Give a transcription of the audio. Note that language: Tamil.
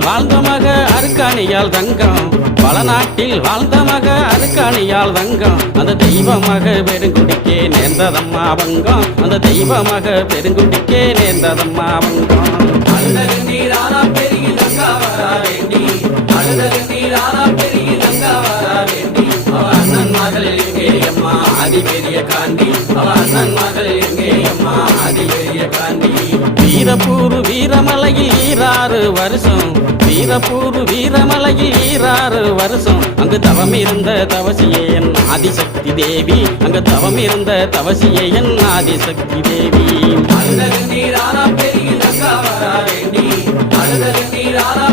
நாட்டில் வாழ்ந்த மக அருக்காணியால் தங்கம் பல நாட்டில் வாழ்ந்த மக அருக்காணியால் தங்கம் அந்த தெய்வ மக பெருங்குடிக்கே நேர்ந்ததம்மா வங்கம் அந்த தெய்வ மக பெருங்குடிக்கே நேர்ந்ததம்மா வங்கம் அழுதகு நீரானா பெருகி தங்கா வரா வேண்டி அழுதகு நீரானா பெருகி தங்கா வரா வேண்டி அவ அண்ணன் மகளில் எங்கே அம்மா அதி பெரிய காண்டி அவ அண்ணன் மகளில் எங்கே அம்மா அதி பெரிய காண்டி வீரப்பூர் வீரமலையில் 26 வருஷம் வீரப்பூர் வீரமலையில் 26 வருஷம் அங்கு தவம் இருந்த தவசியே என் ஆதிசக்தி தேவி அங்கு தவம் இருந்த தவசியே என் ஆதிசக்தி தேவி அழுதகு நீரானா பெருகி தங்கா வரா வேண்டி அழுதகு நீரானா